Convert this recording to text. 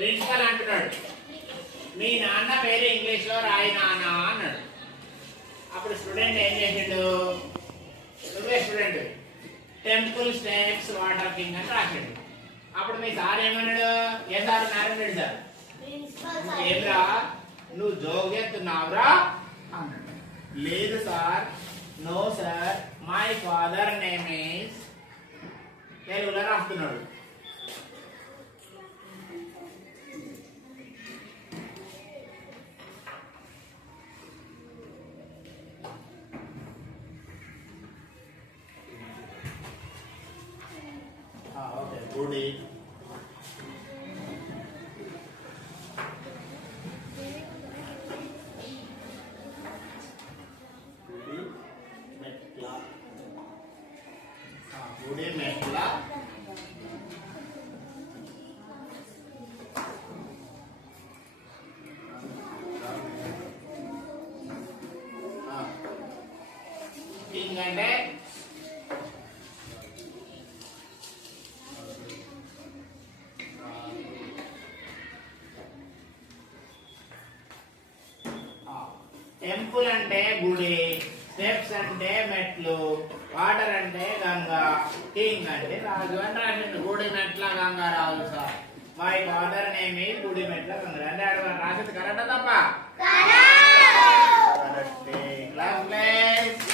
Principal అంటున్నాడు మీ నాన్న పేరు ఇంగ్లీష్ లో రాయి నాన్న అన్నాడు. అప్పుడు స్టూడెంట్ ఏం చేసిండు? నువ్వే student temple steps water king అని రాసిండు. అప్పుడు మీ సార్ ఏమన్నాడు? ఏ సార్? నారాయణ సార్. ఏమ్రా నువ్వు జోక్ చేస్తున్నావురా అన్నాడు. లేదు sir, no sir, my father name is తెలుగులో రాస్తున్నాడు. ఓకే గుడి గుడి మెట్ల కింగ్ అంటే టెంపుల్ అంటే గుడి, స్టెప్స్ అంటే మెట్లు, వాటర్ అంటే గంగా, కింగ్ అంటే రాజు అని రాసిండు. Gudi Metla Ganga Raju sir. My father name is Gudi Metla Ganga. అంటే అక్కడ రాసింది కరెక్టా తప్ప? కరెక్ట్. Class place.